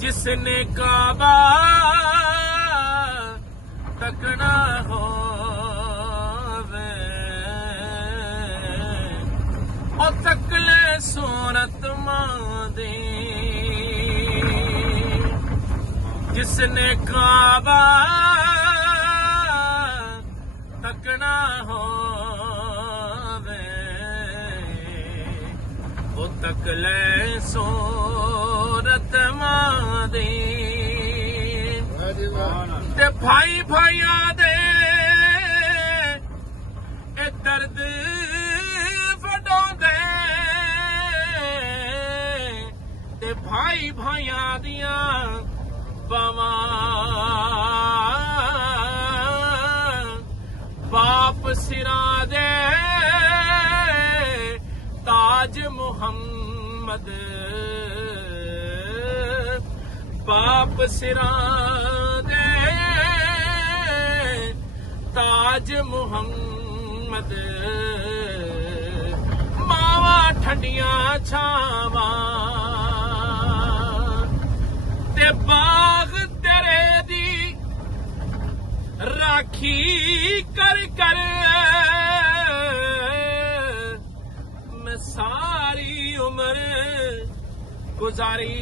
जिसने काबा तकना होवे ओ तकले सूरत मांदी जिसने काबा तकना होवे ओ तकले सूरत मांदी ते भाई भाइयां दे ए दर्द वडोंदे ते भाई भाइयां दियां बावां बाप सिरां दे ताज मुहम्मद बाप सिरां दे ताज मुहम्मद मावा ठंडियां छावां ते बाग तेरे दी राखी कर कर मैं सारी उम्र गुजारी।